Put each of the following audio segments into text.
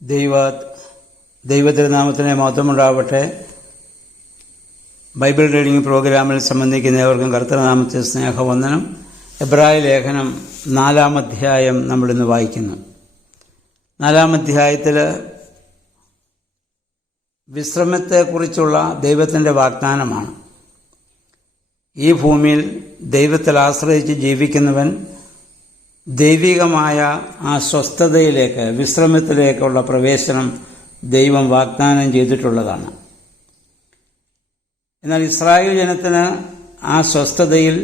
ദൈവത്തിരുനാമത്തിന് മഹത്വമുണ്ടാവട്ടെ. Bible reading പ്രോഗ്രാമിൽ സംബന്ധിക്കുന്ന ഏവർക്കും കർത്തൃനാമത്തിൽ സ്നേഹവന്ദനം. എബ്രായ ലേഖനം 4-ാം അധ്യായം നമ്മളിന്ന് വായിക്കുന്നു. 4-ാം അധ്യായത്തിൽ വിശ്രമത്തെക്കുറിച്ചുള്ള ദൈവത്തിൻ്റെ വാഗ്ദാനമാണ്. ഈ ഭൂമിയിൽ ദൈവത്തിൽ ആശ്രയിച്ച് ജീവിക്കുന്നവൻ ദൈവികമായ ആ സ്വസ്ഥതയിലേക്ക്, വിശ്രമത്തിലേക്കുള്ള പ്രവേശനം ദൈവം വാഗ്ദാനം ചെയ്തിട്ടുള്ളതാണ്. എന്നാൽ ഇസ്രായേൽ ജനത്തിന് ആ സ്വസ്ഥതയിൽ,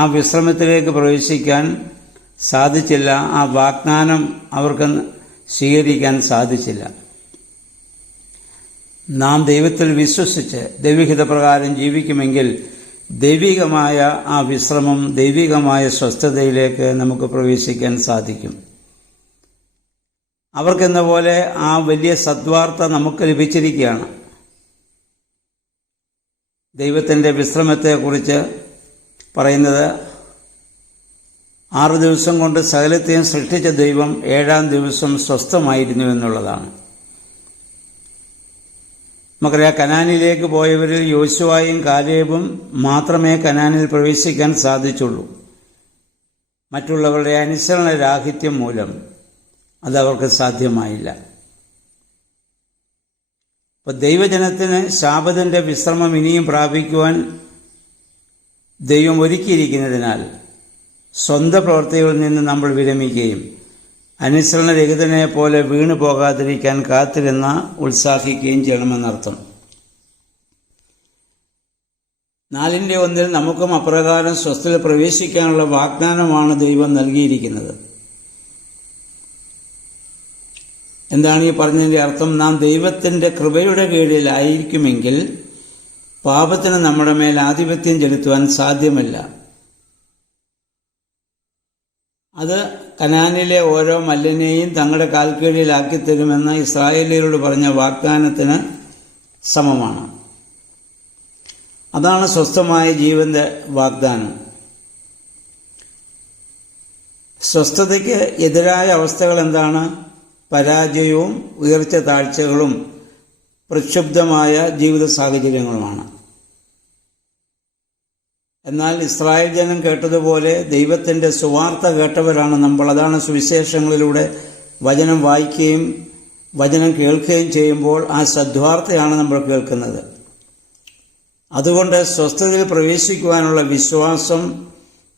ആ വിശ്രമത്തിലേക്ക് പ്രവേശിക്കാൻ സാധിച്ചില്ല. ആ വാഗ്ദാനം അവർക്ക് സ്വീകരിക്കാൻ സാധിച്ചില്ല. നാം ദൈവത്തിൽ വിശ്വസിച്ച് ദൈവഹിതപ്രകാരം ജീവിക്കുമെങ്കിൽ ദൈവികമായ ആ വിശ്രമം, ദൈവികമായ സ്വസ്ഥതയിലേക്ക് നമുക്ക് പ്രവേശിക്കാൻ സാധിക്കും. അവർക്കെന്ന പോലെ ആ വലിയ സദ്വാർത്ത നമുക്ക് ലഭിച്ചിരിക്കുകയാണ്. ദൈവത്തിൻ്റെ വിശ്രമത്തെക്കുറിച്ച് പറയുന്നത് 6 ദിവസം കൊണ്ട് സകലത്തെയും സൃഷ്ടിച്ച ദൈവം 7-ാം ദിവസം സ്വസ്ഥമായിരുന്നു എന്നുള്ളതാണ്. നമുക്കറിയാം, കനാനിലേക്ക് പോയവരിൽ യോശുവയും കാലേബും മാത്രമേ കനാനിൽ പ്രവേശിക്കാൻ സാധിച്ചുള്ളൂ. മറ്റുള്ളവരുടെ അനുസരണരാഹിത്യം മൂലം അതവർക്ക് സാധ്യമായില്ല. അപ്പോൾ ദൈവജനത്തിന് ശാബത്തിന്റെ വിശ്രമം ഇനിയും പ്രാപിക്കുവാൻ ദൈവം ഒരുക്കിയിരിക്കുന്നതിനാൽ സ്വന്തം പ്രവൃത്തികളിൽ നിന്ന് നമ്മൾ വിരമിക്കുകയും അനുസരണരഹിതനെ പോലെ വീണു പോകാതിരിക്കാൻ കാത്തിരുന്ന ഉത്സാഹിക്കുകയും ചെയ്യണമെന്നർത്ഥം. 4:1 നമുക്കും അപ്രകാരം സ്വസ്ഥതയിൽ പ്രവേശിക്കാനുള്ള വാഗ്ദാനമാണ് ദൈവം നൽകിയിരിക്കുന്നത്. എന്താണ് ഈ പറഞ്ഞതിൻ്റെ അർത്ഥം? നാം ദൈവത്തിൻ്റെ കൃപയുടെ കീഴിലായിരിക്കുമെങ്കിൽ പാപത്തിന് നമ്മുടെ മേൽ ആധിപത്യം ചെലുത്തുവാൻ സാധ്യമല്ല. അത് കനാനിലെ ഓരോ മല്ലിനെയും തങ്ങളുടെ കാൽക്കീഴിലാക്കി തരുമെന്ന് ഇസ്രായേലിയരോട് പറഞ്ഞ വാഗ്ദാനത്തിന് സമമാണ്. അതാണ് സ്വസ്ഥമായ ജീവന്റെ വാഗ്ദാനം. സ്വസ്ഥതയ്ക്ക് എതിരായ അവസ്ഥകൾ എന്താണ്? പരാജയവും ഉയർച്ച താഴ്ചകളും പ്രക്ഷുബ്ധമായ ജീവിത സാഹചര്യങ്ങളുമാണ്. എന്നാൽ ഇസ്രായേൽ ജനം കേട്ടതുപോലെ ദൈവത്തിൻ്റെ സുവാർത്ത കേട്ടവരാണ് നമ്മൾ. അതാണ് സുവിശേഷങ്ങളിലൂടെ വചനം വായിക്കുകയും വചനം കേൾക്കുകയും ചെയ്യുമ്പോൾ ആ സദ്വാർത്തയാണ് നമ്മൾ കേൾക്കുന്നത്. അതുകൊണ്ട് സ്വസ്ഥതയിൽ പ്രവേശിക്കുവാനുള്ള വിശ്വാസം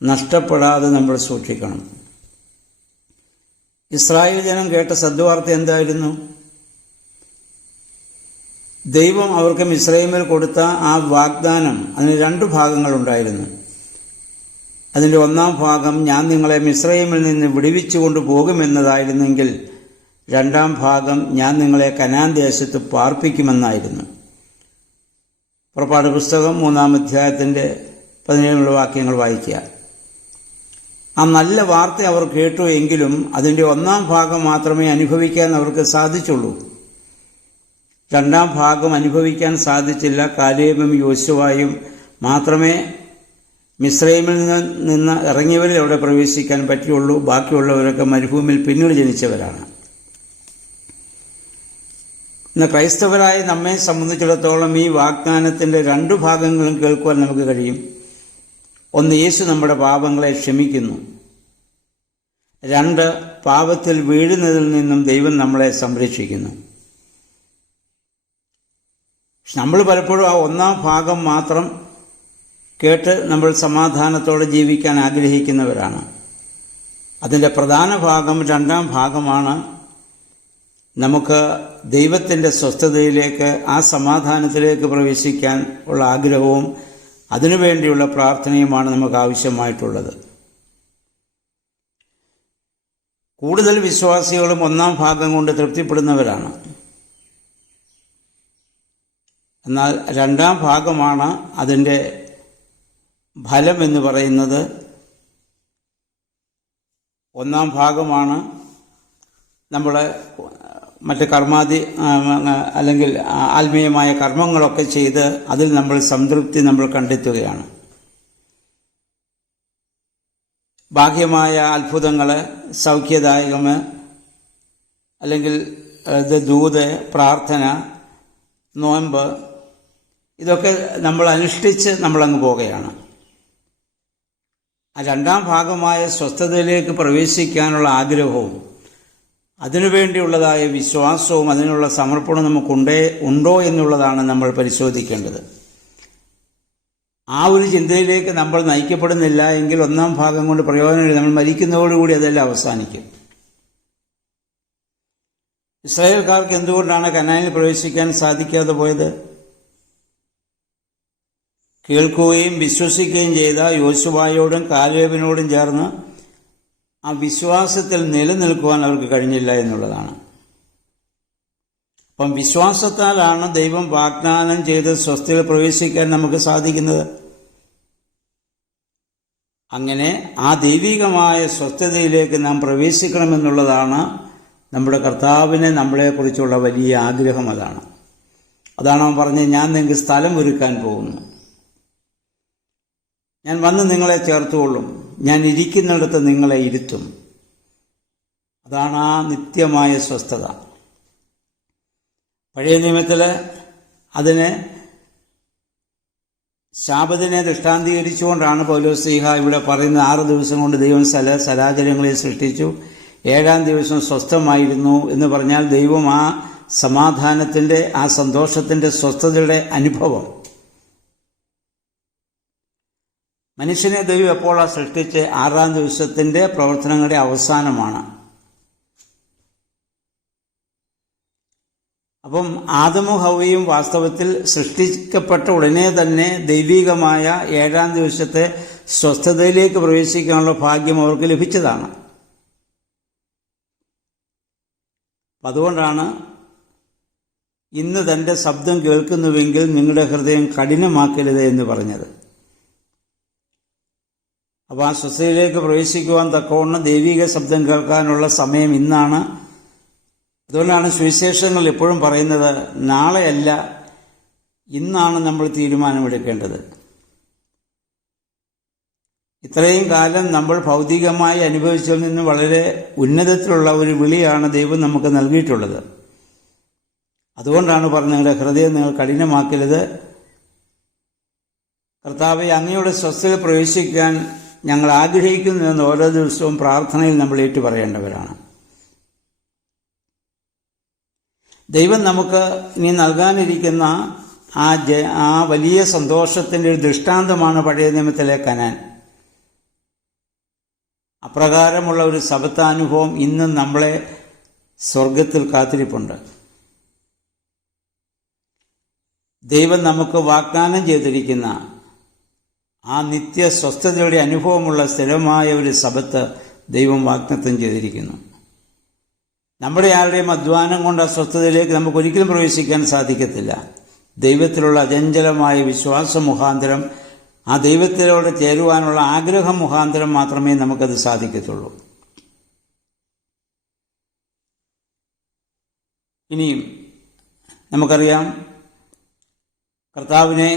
നഷ്ടപ്പെടാതെ നമ്മൾ സൂക്ഷിക്കണം. ഇസ്രായേൽ ജനം കേട്ട സദ്വാർത്ത എന്തായിരുന്നു? ദൈവം അവർക്ക് മിസ്രയീമിൽ കൊടുത്ത ആ വാഗ്ദാനം, അതിന് 2 ഭാഗങ്ങളുണ്ടായിരുന്നു. അതിൻ്റെ 1-ാം ഭാഗം ഞാൻ നിങ്ങളെ മിസ്രയീമിൽ നിന്ന് വിടുവിച്ചു കൊണ്ടുപോകുമെന്നതായിരുന്നെങ്കിൽ 2-ാം ഭാഗം ഞാൻ നിങ്ങളെ കനാൻ ദേശത്ത് പാർപ്പിക്കുമെന്നായിരുന്നു. പുറപ്പാട് പുസ്തകം 3-ാം അധ്യായത്തിൻ്റെ 17 വാക്യങ്ങൾ വായിക്കുക. ആ നല്ല വാർത്ത അവർ കേട്ടു എങ്കിലും അതിൻ്റെ 1-ാം ഭാഗം മാത്രമേ അനുഭവിക്കാൻ അവർക്ക് സാധിച്ചുള്ളൂ. 2-ാം ഭാഗം അനുഭവിക്കാൻ സാധിച്ചില്ല. കാലേബും യോശുവയും മാത്രമേ മിസ്രയീമിൽ നിന്ന് ഇറങ്ങിയവരിൽ അവിടെ പ്രവേശിക്കാൻ പറ്റുള്ളൂ. ബാക്കിയുള്ളവരൊക്കെ മരുഭൂമിയിൽ പിന്നീട് ജനിച്ചവരാണ്. ഇന്ന് ക്രൈസ്തവരായ നമ്മെ സംബന്ധിച്ചിടത്തോളം ഈ വാഗ്ദാനത്തിൻ്റെ 2 ഭാഗങ്ങളും കേൾക്കുവാൻ നമുക്ക് കഴിയും. 1, യേശു നമ്മുടെ പാപങ്ങളെ ക്ഷമിക്കുന്നു. 2, പാപത്തിൽ വീഴുന്നതിൽ നിന്നും ദൈവം നമ്മളെ സംരക്ഷിക്കുന്നു. നമ്മൾ പലപ്പോഴും ആ 1-ാം ഭാഗം മാത്രം കേട്ട് നമ്മൾ സമാധാനത്തോടെ ജീവിക്കാൻ ആഗ്രഹിക്കുന്നവരാണ്. അതിൻ്റെ പ്രധാന ഭാഗം 2-ാം ഭാഗമാണ്. നമുക്ക് ദൈവത്തിൻ്റെ സ്വസ്ഥതയിലേക്ക്, ആ സമാധാനത്തിലേക്ക് പ്രവേശിക്കാൻ ഉള്ള ആഗ്രഹവും അതിനുവേണ്ടിയുള്ള പ്രാർത്ഥനയുമാണ് നമുക്ക് ആവശ്യമായിട്ടുള്ളത്. കൂടുതൽ വിശ്വാസികളും 1-ാം ഭാഗം കൊണ്ട് തൃപ്തിപ്പെടുന്നവരാണ്. എന്നാൽ 2-ാം ഭാഗമാണ് അതിൻ്റെ ഫലം എന്ന് പറയുന്നത്. 1-ാം ഭാഗമാണ് നമ്മൾ മറ്റ് അല്ലെങ്കിൽ ആത്മീയമായ കർമ്മങ്ങളൊക്കെ ചെയ്ത് അതിൽ നമ്മൾ സംതൃപ്തി നമ്മൾ കണ്ടെത്തുകയാണ്. ബാഹ്യമായ അത്ഭുതങ്ങൾ, സൗഖ്യദായകം അല്ലെങ്കിൽ ദൂത്, പ്രാർത്ഥന, നോയമ്പ്, ഇതൊക്കെ നമ്മൾ അനുഷ്ഠിച്ച് നമ്മളങ്ങ് പോകുകയാണ്. ആ രണ്ടാം ഭാഗമായ സ്വസ്ഥതയിലേക്ക് പ്രവേശിക്കാനുള്ള ആഗ്രഹവും അതിനുവേണ്ടിയുള്ളതായ വിശ്വാസവും അതിനുള്ള സമർപ്പണവും ഉണ്ടോ എന്നുള്ളതാണ് നമ്മൾ പരിശോധിക്കേണ്ടത്. ആ ഒരു ചിന്തയിലേക്ക് നമ്മൾ നയിക്കപ്പെടുന്നില്ല എങ്കിൽ ഒന്നാം ഭാഗം കൊണ്ട് പ്രയോജനമില്ല. നമ്മൾ മരിക്കുന്നതോടുകൂടി അതെല്ലാം അവസാനിക്കും. ഇസ്രായേൽക്കാർക്ക് എന്തുകൊണ്ടാണ് കനാനിൽ പ്രവേശിക്കാൻ സാധിക്കാതെ പോയത്? കേൾക്കുകയും വിശ്വസിക്കുകയും ചെയ്ത യോശുവായോടും കാലേബിനോടും ചേർന്ന് ആ വിശ്വാസത്തിൽ നിലനിൽക്കുവാൻ അവർക്ക് കഴിഞ്ഞില്ല എന്നുള്ളതാണ്. അപ്പം വിശ്വാസത്താലാണ് ദൈവം വാഗ്ദാനം ചെയ്ത് സ്വസ്ഥയിൽ പ്രവേശിക്കാൻ നമുക്ക് സാധിക്കുന്നത്. അങ്ങനെ ആ ദൈവികമായ സ്വസ്ഥതയിലേക്ക് നാം പ്രവേശിക്കണമെന്നുള്ളതാണ് നമ്മുടെ കർത്താവിന് നമ്മളെക്കുറിച്ചുള്ള വലിയ ആഗ്രഹം. അതാണ് അവൻ പറഞ്ഞത്, ഞാൻ നിങ്ങൾക്ക് സ്ഥലം ഒരുക്കാൻ പോകുന്നു, ഞാൻ വന്ന് നിങ്ങളെ ചേർത്തുകൊള്ളും, ഞാൻ ഇരിക്കുന്നിടത്ത് നിങ്ങളെ ഇരുത്തും. അതാണ് ആ നിത്യമായ സ്വസ്ഥത. പഴയ നിയമത്തിൽ അതിന് ശാബത്തിനെ ദൃഷ്ടാന്തീകരിച്ചുകൊണ്ടാണ് പൗലോസ്ലീഹ ഇവിടെ പറയുന്നത്. 6 ദിവസം കൊണ്ട് ദൈവം സരാചരങ്ങളെ സൃഷ്ടിച്ചു, 7-ാം ദിവസം സ്വസ്ഥമായിരുന്നു എന്ന് പറഞ്ഞാൽ ദൈവം ആ സമാധാനത്തിൻ്റെ, ആ സന്തോഷത്തിൻ്റെ, സ്വസ്ഥതയുടെ അനുഭവം മനുഷ്യനെ ദൈവം എപ്പോഴാണ് സൃഷ്ടിച്ച് 6-ാം ദിവസത്തിൻ്റെ പ്രവർത്തനങ്ങളുടെ അവസാനമാണ്. അപ്പം ആദമും ഹവ്വയും വാസ്തവത്തിൽ സൃഷ്ടിക്കപ്പെട്ട ഉടനെ തന്നെ ദൈവികമായ 7-ാം ദിവസത്തെ സ്വസ്ഥതയിലേക്ക് പ്രവേശിക്കാനുള്ള ഭാഗ്യം അവർക്ക് ലഭിച്ചതാണ്. അതുകൊണ്ടാണ് ഇന്ന് തൻ്റെ ശബ്ദം കേൾക്കുന്നുവെങ്കിൽ നിങ്ങളുടെ ഹൃദയം കഠിനമാക്കരുത് എന്ന് പറഞ്ഞത്. അപ്പോൾ ആ സ്വസ്ഥതയിലേക്ക് പ്രവേശിക്കുവാൻ തക്കവണ്ണം ദൈവിക ശബ്ദം കേൾക്കാനുള്ള സമയം ഇന്നാണ്. അതുകൊണ്ടാണ് സുവിശേഷങ്ങൾ എപ്പോഴും പറയുന്നത്, നാളെയല്ല ഇന്നാണ് നമ്മൾ തീരുമാനമെടുക്കേണ്ടത്. ഇത്രയും കാലം നമ്മൾ ഭൗതികമായി അനുഭവിച്ചതിൽ നിന്ന് വളരെ ഉന്നതത്തിലുള്ള ഒരു വിളിയാണ് ദൈവം നമുക്ക് നൽകിയിട്ടുള്ളത്. അതുകൊണ്ടാണ് പറഞ്ഞത്, നിങ്ങളുടെ ഹൃദയം നിങ്ങൾ കഠിനമാക്കരുത്, കർത്താവെ അങ്ങയുടെ സ്വസ്ഥതയിൽ പ്രവേശിക്കാൻ ഞങ്ങൾ ആഗ്രഹിക്കുന്നുവെന്ന് ഓരോ ദിവസവും പ്രാർത്ഥനയിൽ നമ്മൾ ഏറ്റുപറയേണ്ടവരാണ്. ദൈവം നമുക്ക് ഇനി നൽകാനിരിക്കുന്ന ആ വലിയ സന്തോഷത്തിൻ്റെ ഒരു ദൃഷ്ടാന്തമാണ് പഴയ നിയമത്തിലെ കനാൻ. അപ്രകാരമുള്ള ഒരു സബത്താനുഭവം ഇന്നും നമ്മളെ സ്വർഗത്തിൽ കാത്തിരിപ്പുണ്ട്. ദൈവം നമുക്ക് വാഗ്ദാനം ചെയ്തിരിക്കുന്ന ആ നിത്യ സ്വസ്ഥതയുടെ അനുഭവമുള്ള സ്ഥിരമായ ഒരു സബത്ത് ദൈവം വാഗ്ദത്തം ചെയ്തിരിക്കുന്നു. നമ്മുടെ ആരുടെയും അധ്വാനം കൊണ്ട് ആ സ്വസ്ഥതയിലേക്ക് നമുക്ക് ഒരിക്കലും പ്രവേശിക്കാൻ സാധിക്കത്തില്ല. ദൈവത്തിലുള്ള അചഞ്ചലമായ വിശ്വാസം മുഖാന്തരം, ആ ദൈവത്തിലൂടെ ചേരുവാനുള്ള ആഗ്രഹം മുഖാന്തരം മാത്രമേ നമുക്കത് സാധിക്കത്തുള്ളൂ. ഇനിയും നമുക്കറിയാം, കർത്താവിനെ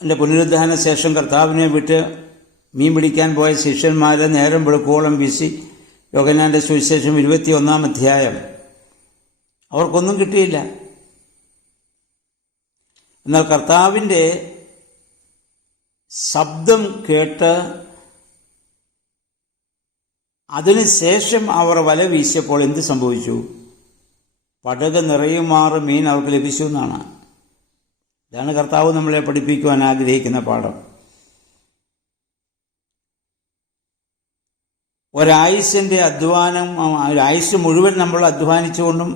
പുനരുദ്ധാന ശേഷം കർത്താവിനെ വിട്ട് മീൻ പിടിക്കാൻ പോയ ശിഷ്യന്മാരെ നേരം വെളുക്കോളം വീശി. യോഹന്നാന്റെ സുവിശേഷം 21-ാം അധ്യായം. അവർക്കൊന്നും കിട്ടിയില്ല. എന്നാൽ കർത്താവിൻ്റെ ശബ്ദം കേട്ട് അതിനുശേഷം അവർ വല വീശിയപ്പോൾ എന്ത് സംഭവിച്ചു? പടക് നിറയുമാറ് മീൻ അവർക്ക് ലഭിച്ചു എന്നാണ്. ഇതാണ് കർത്താവ് നമ്മളെ പഠിപ്പിക്കുവാൻ ആഗ്രഹിക്കുന്ന പാഠം. ഒരായുസിൻ്റെ അധ്വാനം, ഒരായുസ് മുഴുവൻ നമ്മൾ അധ്വാനിച്ചുകൊണ്ടും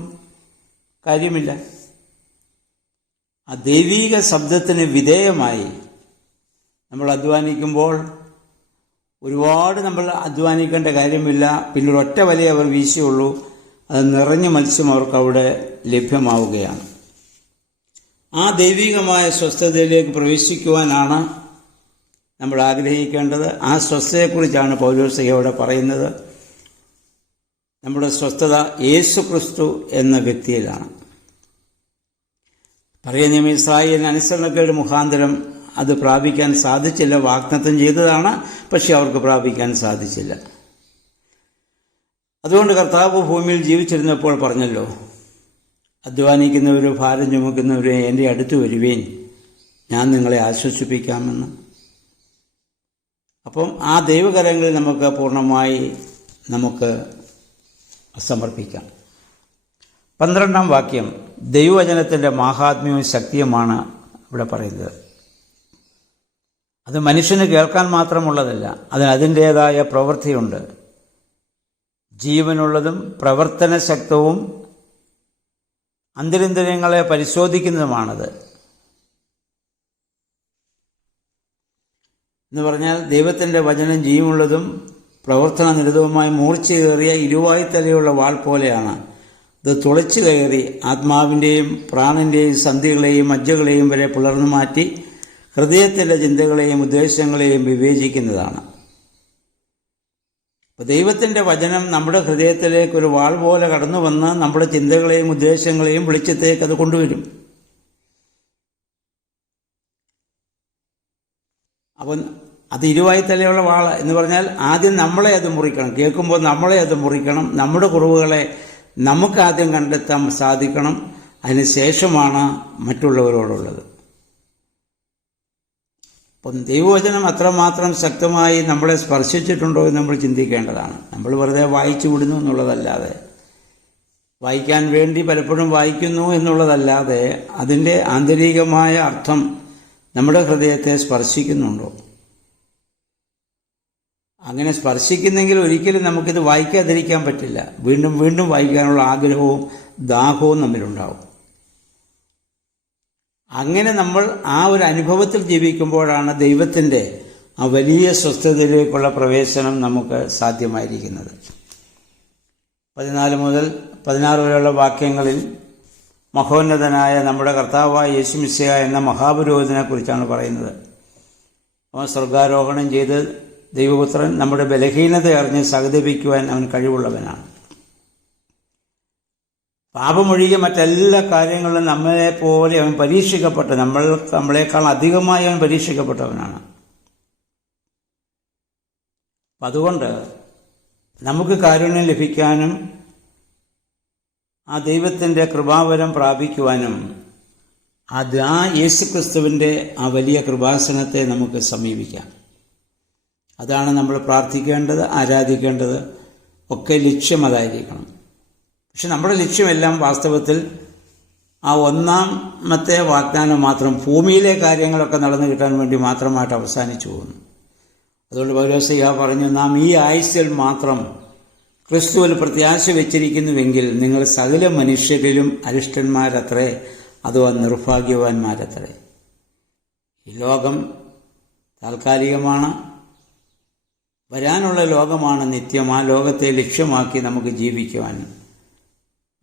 കാര്യമില്ല. ആ ദൈവീക ശബ്ദത്തിന് വിധേയമായി നമ്മൾ അധ്വാനിക്കുമ്പോൾ ഒരുപാട് നമ്മൾ അധ്വാനിക്കേണ്ട കാര്യമില്ല. പിന്നെ ഒറ്റ വലയെ അവർ വീശിയുള്ളൂ, അത് നിറഞ്ഞ മത്സ്യം അവർക്ക് അവിടെ ലഭ്യമാവുകയാണ്. ആ ദൈവികമായ സ്വസ്ഥതയിലേക്ക് പ്രവേശിക്കുവാനാണ് നമ്മൾ ആഗ്രഹിക്കേണ്ടത്. ആ സ്വസ്ഥതയെക്കുറിച്ചാണ് പൗലോസ്ലീഹ പറയുന്നത്. നമ്മുടെ സ്വസ്ഥത യേശുക്രിസ്തു എന്ന വ്യക്തിയിലാണ്. പഴയ നിയമ ഇസ്രായേലിന് അനുസരണക്കേട് മുഖാന്തരം അത് പ്രാപിക്കാൻ സാധിച്ചില്ല. വാഗ്ദത്തം ചെയ്തതാണ്, പക്ഷെ അവർക്ക് പ്രാപിക്കാൻ സാധിച്ചില്ല. അതുകൊണ്ട് കർത്താവ് ഭൂമിയിൽ ജീവിച്ചിരുന്നപ്പോൾ പറഞ്ഞല്ലോ, അധ്വാനിക്കുന്നവരും ഭാരം ചുമക്കുന്നവരും എൻ്റെ അടുത്ത് വരുവേൻ, ഞാൻ നിങ്ങളെ ആശ്വസിപ്പിക്കാമെന്ന്. അപ്പം ആ ദൈവകരങ്ങളിൽ നമുക്ക് പൂർണ്ണമായി നമുക്ക് സമർപ്പിക്കാം. 12-ാം വാക്യം ദൈവവചനത്തിൻ്റെ മാഹാത്മ്യവും ശക്തിയുമാണ് ഇവിടെ പറയുന്നത്. അത് മനുഷ്യന് കേൾക്കാൻ മാത്രമുള്ളതല്ല, അതിൻ്റേതായ പ്രവൃത്തിയുണ്ട്. ജീവനുള്ളതും പ്രവർത്തന ശക്തവും അന്തരിന്ദ്രിയങ്ങളെ പരിശോധിക്കുന്നതുമാണത്. എന്ന് പറഞ്ഞാൽ ദൈവത്തിൻ്റെ വചനം ജീവനുള്ളതും പ്രവർത്തന നിരതവുമായി മൂർച്ചയേറിയ ഇരുവായ്ത്തലയുള്ള വാൾ പോലെയാണ്. ഇത് തുളച്ചു കയറി ആത്മാവിൻ്റെയും പ്രാണൻ്റെയും സന്ധികളെയും മജ്ജകളെയും വരെ പിളർന്നു മാറ്റി ഹൃദയത്തിൻ്റെ ചിന്തകളെയും ഉദ്ദേശങ്ങളെയും വിവേചിക്കുന്നതാണ്. അപ്പോൾ ദൈവത്തിൻ്റെ വചനം നമ്മുടെ ഹൃദയത്തിലേക്ക് ഒരു വാൾ പോലെ കടന്നു വന്ന് നമ്മുടെ ചിന്തകളെയും ഉദ്ദേശങ്ങളെയും വെളിച്ചത്തേക്ക് അത് കൊണ്ടുവരും. അപ്പം അത് ഇരുവായ്ത്തലയുള്ള വാള എന്ന് പറഞ്ഞാൽ ആദ്യം നമ്മളെ അത് മുറിക്കണം. കേൾക്കുമ്പോൾ നമ്മളെ അത് മുറിക്കണം. നമ്മുടെ കുറവുകളെ നമുക്കാദ്യം കണ്ടെത്താൻ സാധിക്കണം. അതിന് ശേഷമാണ് മറ്റുള്ളവരോടുള്ളത്. അപ്പം ദൈവവചനം അത്രമാത്രം ശക്തമായി നമ്മളെ സ്പർശിച്ചിട്ടുണ്ടോ എന്ന് നമ്മൾ ചിന്തിക്കേണ്ടതാണ്. നമ്മൾ വെറുതെ വായിച്ചു വിടുന്നു എന്നുള്ളതല്ലാതെ, വായിക്കാൻ വേണ്ടി പലപ്പോഴും വായിക്കുന്നു എന്നുള്ളതല്ലാതെ അതിൻ്റെ ആന്തരികമായ അർത്ഥം നമ്മുടെ ഹൃദയത്തെ സ്പർശിക്കുന്നുണ്ടോ? അങ്ങനെ സ്പർശിക്കുന്നെങ്കിൽ ഒരിക്കലും നമുക്കിത് വായിക്കാതിരിക്കാൻ പറ്റില്ല. വീണ്ടും വീണ്ടും വായിക്കാനുള്ള ആഗ്രഹവും ദാഹവും നമ്മിലുണ്ടാവും. അങ്ങനെ നമ്മൾ ആ ഒരു അനുഭവത്തിൽ ജീവിക്കുമ്പോഴാണ് ദൈവത്തിൻ്റെ ആ വലിയ സ്വസ്ഥതയിലേക്കുള്ള പ്രവേശനം നമുക്ക് സാധ്യമായിരിക്കുന്നത്. 14 മുതൽ 16 വരെയുള്ള വാക്യങ്ങളിൽ മഹോന്നതനായ നമ്മുടെ കർത്താവായ യേശുമിശിഹ എന്ന മഹാപുരോഹിതനെ കുറിച്ചാണ് പറയുന്നത്. അവൻ സ്വർഗാരോഹണം ചെയ്ത് ദൈവപുത്രൻ നമ്മുടെ ബലഹീനത അറിഞ്ഞ് സഹതപിക്കുവാൻ അവൻ കഴിവുള്ളവനാണ്. പാപമൊഴികെ മറ്റെല്ലാ കാര്യങ്ങളിലും നമ്മളെപ്പോലെ അവൻ പരീക്ഷിക്കപ്പെട്ട നമ്മളെക്കാൾ അധികമായി അവൻ പരീക്ഷിക്കപ്പെട്ടവനാണ്. അതുകൊണ്ട് നമുക്ക് കാരുണ്യം ലഭിക്കാനും ആ ദൈവത്തിൻ്റെ കൃപാവരം പ്രാപിക്കുവാനും ആ യേശുക്രിസ്തുവിൻ്റെ ആ വലിയ കൃപാസനത്തെ നമുക്ക് സമീപിക്കാം. അതാണ് നമ്മൾ പ്രാർത്ഥിക്കേണ്ടത്, ആരാധിക്കേണ്ടത് ഒക്കെ. ലക്ഷ്യം അതായിരിക്കണം. പക്ഷെ നമ്മുടെ ലക്ഷ്യമെല്ലാം വാസ്തവത്തിൽ ആ ഒന്നാമത്തെ വാഗ്ദാനം മാത്രം, ഭൂമിയിലെ കാര്യങ്ങളൊക്കെ നടന്നു കിട്ടാൻ വേണ്ടി മാത്രമായിട്ട് അവസാനിച്ചു പോകുന്നു. അതുകൊണ്ട് പൗലോസ്ലീഹ പറഞ്ഞു, നാം ഈ ആയുസ്സിൽ മാത്രം ക്രിസ്തുവിൽ പ്രത്യാശ വെച്ചിരിക്കുന്നുവെങ്കിൽ നിങ്ങൾ സകല മനുഷ്യരിലും അരിഷ്ടന്മാരത്രേ, അഥവാ നിർഭാഗ്യവാന്മാരത്രേ. ഈ ലോകം താൽക്കാലികമാണ്, വരാനുള്ള ലോകമാണ് നിത്യം. ആ ലോകത്തെ ലക്ഷ്യമാക്കി നമുക്ക് ജീവിക്കുവാൻ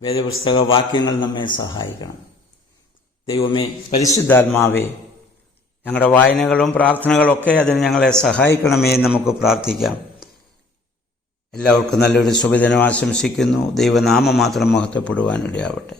വേദപുസ്തക വാക്യങ്ങൾ നമ്മെ സഹായിക്കണം. ദൈവമേ, പരിശുദ്ധാത്മാവേ, ഞങ്ങളുടെ വായനകളും പ്രാർത്ഥനകളൊക്കെ അതിന് ഞങ്ങളെ സഹായിക്കണമേ എന്ന് നമുക്ക് പ്രാർത്ഥിക്കാം. എല്ലാവർക്കും നല്ലൊരു ശുഭദിനം ആശംസിക്കുന്നു. ദൈവനാമം മാത്രം മഹത്വപ്പെടുവാനിടയാവട്ടെ.